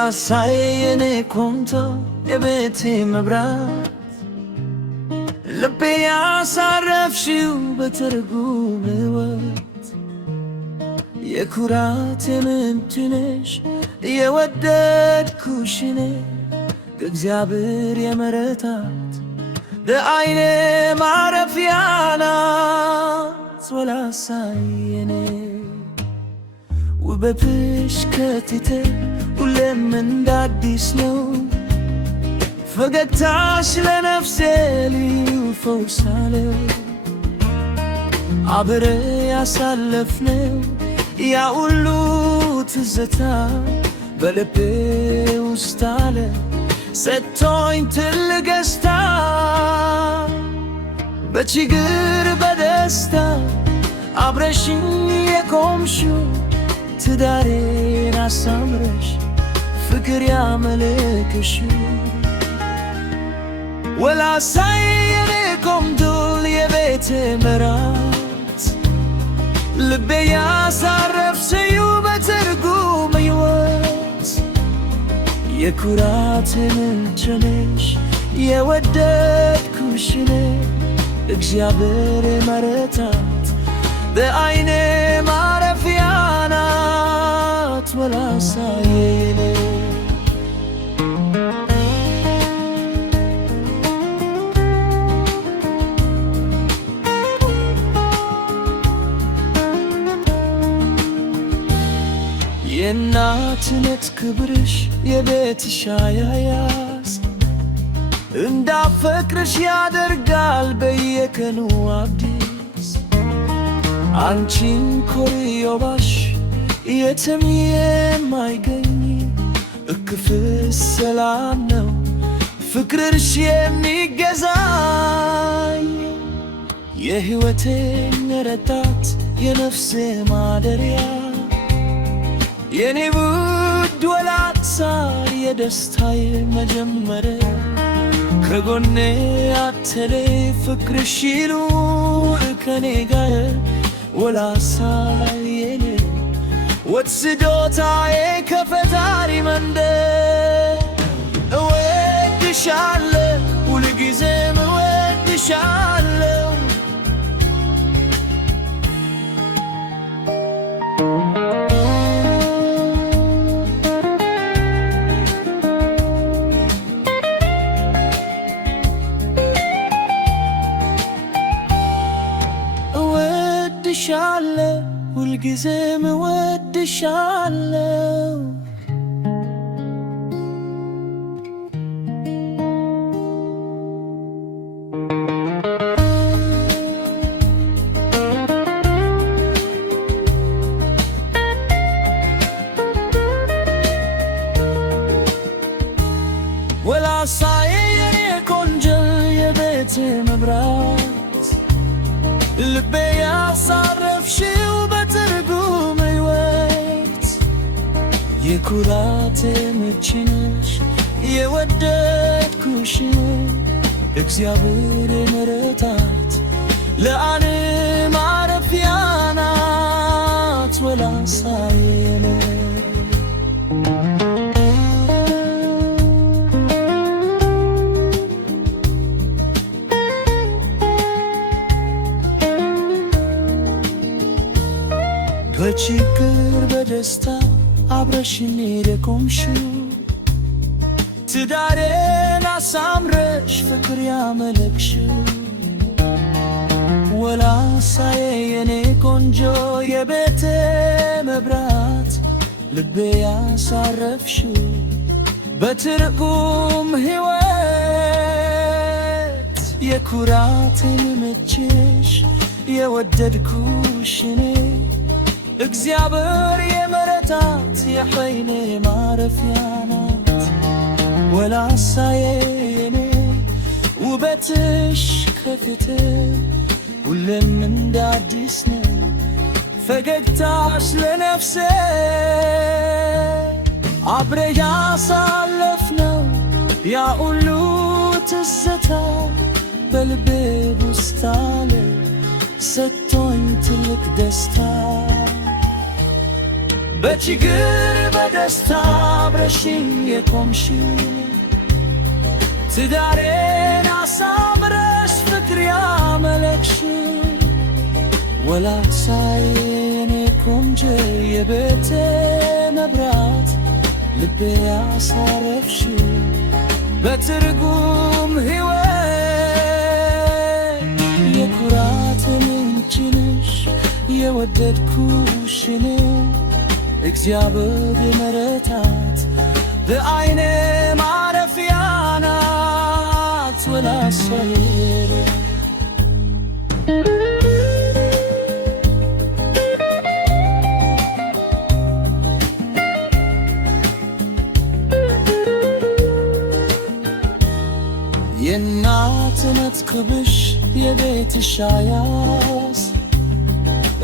ወላሳይ የኔ ኮንቶ የቤቴ መብራት ልቤ ያሳረፍሽው በትርጉም ሕይወት የኩራቴ ምንጭ ነሽ የወደድኩሽ እኔ ከእግዚአብሔር የመረጣት ለዓይኔ ማረፊያ ናት ወላሳይ የኔ ውበትሽ ከፊቴ ሁሌም እንዳዲስ ነው ፈገግታሽ ለነፍሴ ልዩ ፈውስ አለው አብረን ያሳለፍነው ያ ሁሉ ትዝታ በልቤ ውስጥ አለ ሰጥቶኝ ትልቅ ደስታ በችግር በደስታ አብረሽኝ የቆምሽው ትዳሬን አሳምረሽ ፍቅር ያመለክሽው ወላሳይ የኔ ቆንጆ የቤቴ መብራት ልቤ ያሳረፍሽው በትርጉም ሕይወት የኩራቴ ምንጭ ነሽ የወደድኩሽ እኔ እግዚአብሔር የመረጣት ለዓይኔ ማረፊያ ናት ወላሳይ የኔ የእናትነት ክብርሽ የቤትሽ አያያዝ እንዳፈቅርሽ ያደርጋል በየቀኑ አዲስ አንቺን ኮርዮባሽ የትም የማይገኝ እቅፍ ሰላም ነው ፍቅርሽ የሚገዛኝ የሕይወቴ ረዳት የነፍሴ ማደሪያ የኔ ውድ ወላሳይ የደስታዬ መጀመሪያ ከጎኔ አትለይ ፍቅርሽ ይኑር ከኔ ጋር ወላሳይ የኔ ውድ ስጦታዬ ከፈጣሪ መንደር እወድሻለሁ ሁልጊዜም እወድሻለሁ እወድሻለሁ ሁልጊዜም እወድሻለሁ ወላሳይ የኔ ቆንጆ የቤቴ መብራት ልቤ ያሳረፍሽው በትርጉም ሕይወት የኩራቴ ምንጭ ነሽ የወደድኩሽ እግዚአብሔር የመረጣት ለዓይኔ ማረፊያ ናት ወላሳይ የኔ በችግር በደስታ አብረሽኝ የቆምሽው ትዳሬን አሳምረሽ ፍቅር ያመለክሽው ወላሳይ የኔ ቆንጆ የቤቴ መብራት ልቤ ያሳረፍሽው በትርጉም ሕይወት የኩራቴ ምንጭ ነሽ የወደድኩሽ እኔ እግዚአብሔር የመረጣት የዓይኔ ማረፊያ ናት ወላሳይ የኔ ውበትሽ ከፊቴ ሁሌም እንዳዲስ ነው ፈገግታሽ ለነፍሴ አብረን ያሳለፍነው ያ ሁሉ ትዝታ በልቤ ውስጥ አለ ሰጥቶኝ ትልቅ ደስታ በችግር በደስታ አብረሽኝ የቆምሽው ትዳሬን አሳምረሽ ፍቅር ያመለክሽው ወላሳይ የኔ ቆንጆ የቤቴ መብራት ልቤ ያሳረፍሽው በትርጉም ሕይወት የኩራት ምንጭ ነሽ የወደድኩሽ እኔ እግዚአብሔር የመረታት በዓይኔ ማረፊያ ናት ወላሳይ የእናትነት ክብሽ የቤትሽ አያስ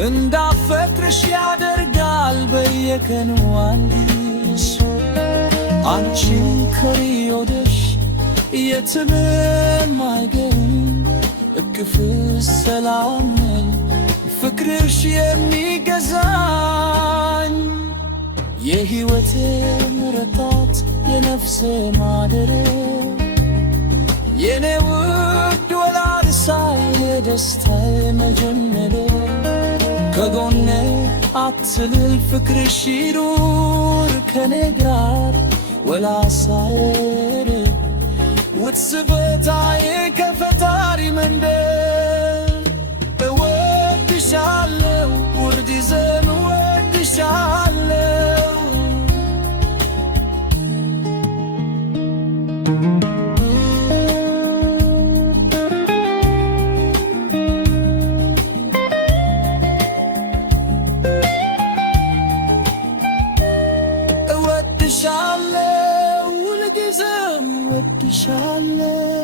እንዳፈቅርሽ ያደርጋል በየቀኑ አንዲስ አንቺን ከሪዮደሽ የትም አይገኝ እቅፍሽ ሰላም ነኝ ፍቅርሽ የሚገዛኝ የሕይወቴ ምረታት የነፍሴ ማደሪያ የኔ ውድ ወላዲሳይ የደስታዬ መጀመሪያ ከጎኔ አትልል ፍቅርሽ ይኑር ከኔ ጋር ወላሳይ ውትስበታዬ ከፈጣሪ መንደር እወድሻለሁ ውርድ ይዘን እወድሻለሁ እወድሻለሁ ሁልጊዜም እወድሻለሁ